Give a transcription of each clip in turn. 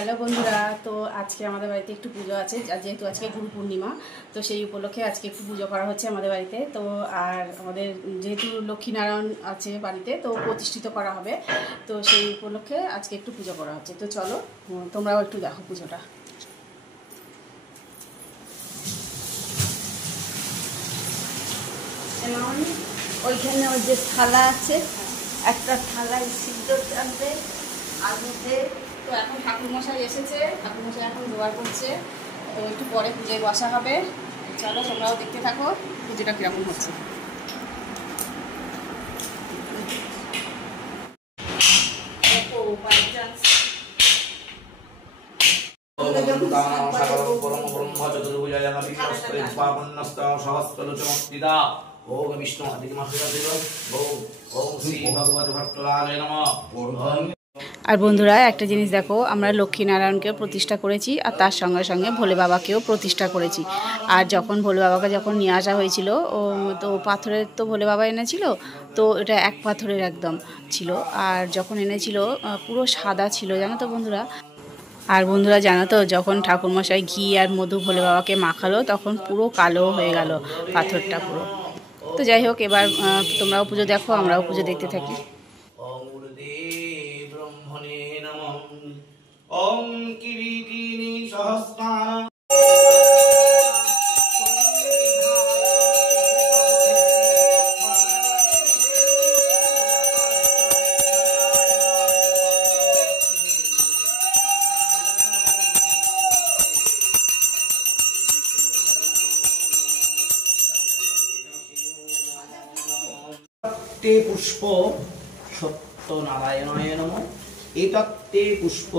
Hello বন্ধুরা, তো আজকে আমাদের বাড়িতে একটু পুজো আছে। যেহেতু আজকে গুরু পূর্ণিমা, তো সেই উপলক্ষে আজকে একটু পুজো করা হচ্ছে আমাদের বাড়িতে। তো আর আমাদের যেহেতু লক্ষ্মীনারায়ণ আছে বাড়িতে, তো প্রতিষ্ঠিত করা হবে, তো সেই উপলক্ষে আজকে একটু পুজো করা হচ্ছে। তো চলো তোমরাও একটু দেখো পুজোটা। ওইখানে ওই যে থালা আছে, একটা থালায় সিদ্ধ আনবে আর মধ্যে। তো এখন ঠাকুরমশাই এসেছে, ঠাকুরমশাই এখন জোগাড় করছে, তো একটু পরে পুজোয় বসা হবে। চলো তোমরাও দেখতে থাকো পুজোটা কীরকম হচ্ছে। ओम विष्णु ओम श्री भगवत भट्टराय नमः। আর বন্ধুরা একটা জিনিস দেখো, আমরা লক্ষ্মীনারায়ণকেও প্রতিষ্ঠা করেছি আর তার সঙ্গে সঙ্গে ভোলে বাবাকেও প্রতিষ্ঠা করেছি। আর যখন ভোলে বাবাকে যখন নিয়ে আসা হয়েছিল, তো পাথরের তো ভোলে বাবা এনেছিল, তো এটা এক পাথরের একদম ছিল। আর যখন এনেছিল পুরো সাদা ছিল, জানো তো বন্ধুরা। আর বন্ধুরা জানো তো, যখন ঠাকুরমশাই ঘি আর মধু ভোলে বাবাকে মাখালো, তখন পুরো কালো হয়ে গেল পাথরটা পুরো। তো যাই হোক, এবার তোমরাও পুজো দেখো, আমরাও পুজো দেখতে থাকি। ओम किरीटिनी सहस्राण पुष्प सत्यनारायणाय नमः। एतत्ते पुष्प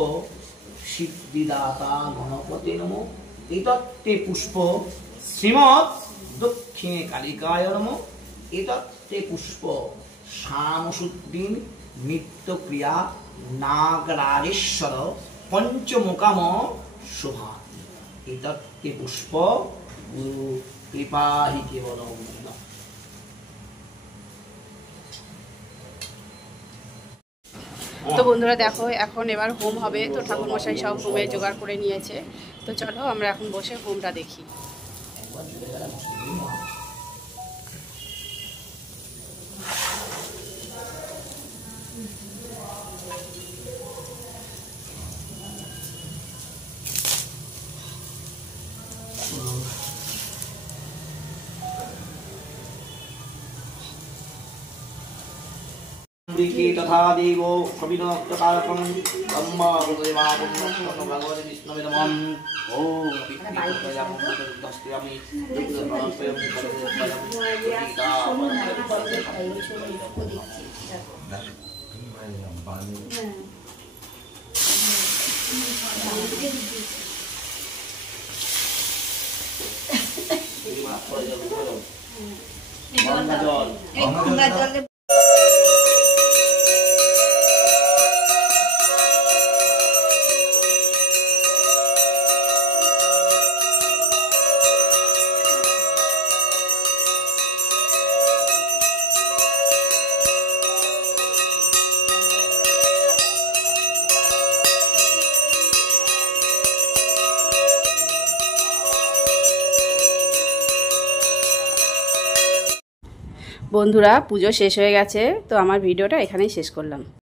सिद्धिदाता गणपते नमः। एतत्ते पुष्प श्रीमद् दक्षिणे कालिकाय नमः। एतत्ते पुष्प शामसुद्दीन नित्यक्रिया नागराजेश्वर पंचमुखम शोभा। एतत्ते पुष्प गुरु कृपा हि केवलम। তো বন্ধুরা দেখো, এখন এবার হোম হবে। তো ঠাকুরমশাই সব হোমের জোগাড় করে নিয়েছে। তো চলো আমরা এখন বসে হোমটা দেখি। तथा देवो कविनोक्तकारकं ब्रह्म गुरुदेवागं भगवते विष्णवे नमः। ओम पितृप्रजापतिस्त्यामि दुर्गप्रणस्वयं जल বন্ধুরা পুজো শেষ হয়ে গেছে, তো আমার ভিডিওটা এখানেই শেষ করলাম।